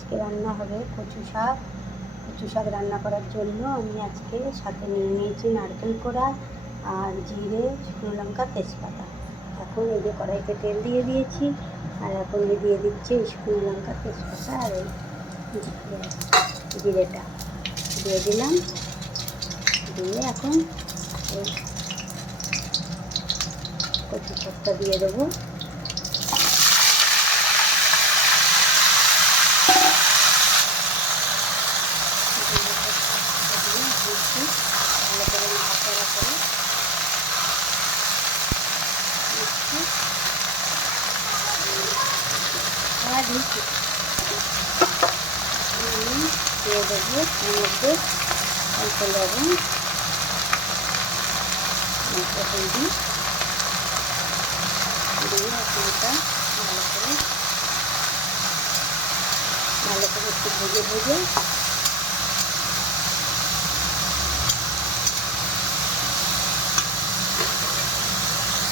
আজকে রান্না হবে কচু শাক। কচু শাক রান্না করার জন্য আমি আজকে সাথে নিয়ে নিয়েছি নারকেল কোড়া আর জিরে, শুকনো লঙ্কা, তেজপাতা। এখন এই যে কড়াইতে তেল দিয়ে দিয়েছি, আর এখন দিয়ে দিচ্ছি শুকনো লঙ্কা, তেজপাতা আর এই জিরেটা দিয়ে দিলাম। দিয়ে এখন এই কচু শাকটা দিয়ে দেবো। ভালো করে নাড়াচাড়া করে আমি দিয়ে দেবো এর মধ্যে অল্প লবণ, অল্প হলদি দিয়ে এটা ভালো করে একটু ভেজে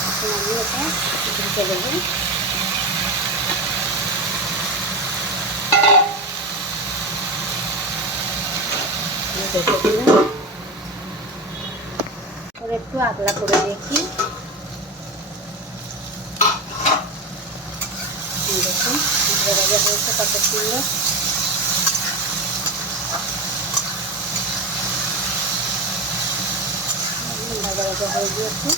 এখন আমি এটা ঢেকে দেবো। ঢেকে দিলাম, পরে একটু আগলা করে দেখি। দেখুন ভাজা ভাজা হয়েছে কত সুন্দর। ভাজা ভাজা হয়ে গিয়েছে।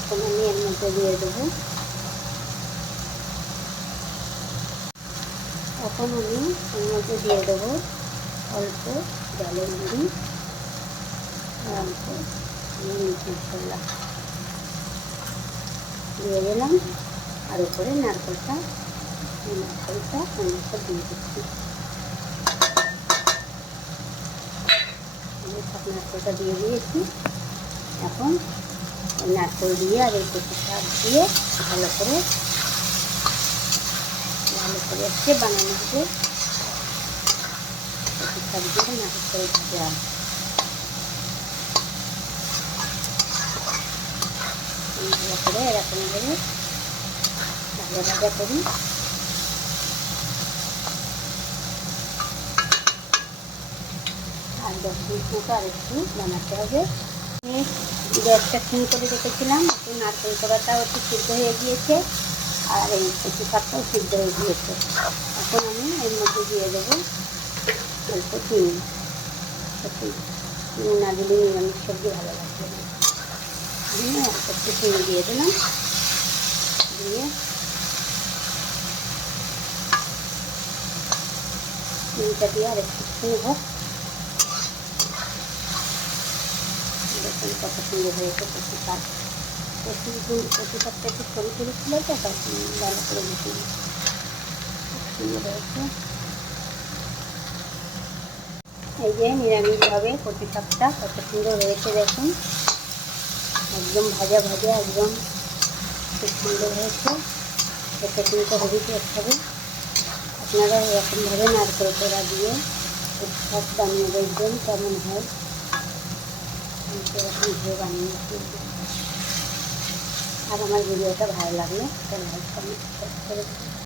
এখন আমি এর মধ্যে দিয়ে দেবো। এখন আমি এর মধ্যে দিয়ে দেবো অল্প ডালের গুঁড়ি আর অল্প মিট মশলা দিয়ে দিলাম। আর উপরে নারকেলটা আমি দিয়ে দিচ্ছি। সব নারকেলটা দিয়ে দিয়েছি। এখন নারকেল দিয়ে আর এই কচু শাক দিয়ে ভালো করে হচ্ছে বানানো হবে। কচু শাক দিয়ে নারকেল ভাজা ভালো করে এরকম করে ভাজা করি। আর 10 মিনিট মতো আর একটু বানাতে হবে। গ্যাসটা সিম করে রেখেছিলাম। একটু নারকেল কোড়াটাও একটু সিদ্ধ হয়ে গিয়েছে আর এই কচু শাকটাও সিদ্ধ হয়ে গিয়েছে। এখন আমি এর মধ্যে দিয়ে দেবো অল্প চিনি। চিনি না দিলে নিরামিষ সবজি ভালো লাগবে না। দিয়ে অল্প একটু চিনি দিয়ে দিলাম। দিয়ে চিনিটা দিয়ে আর একটু হোক। দেখুন কত সুন্দর হয়েছে কচু শাক। কচু শাকটা একটু সরু ছিল তো তাই ভালো করে দিচ্ছি। সুন্দর হয়েছে। এই যে নিরামিষভাবে কচু শাকটা কত সুন্দর হয়েছে দেখুন। একদম ভাজা একদম খুব সুন্দর হয়েছে। খেতে কিন্তু হেভি টেস্ট হবে। আপনারা এরকমভাবে নারকেল কোড়া দিয়ে কচু শাক বানিয়ে দেখবেন কেমন হয়। এরকম ভেবে বানিয়েছি। আর আমার ভিডিওটা ভালো লাগলে একটা লাইক কমেন্ট করে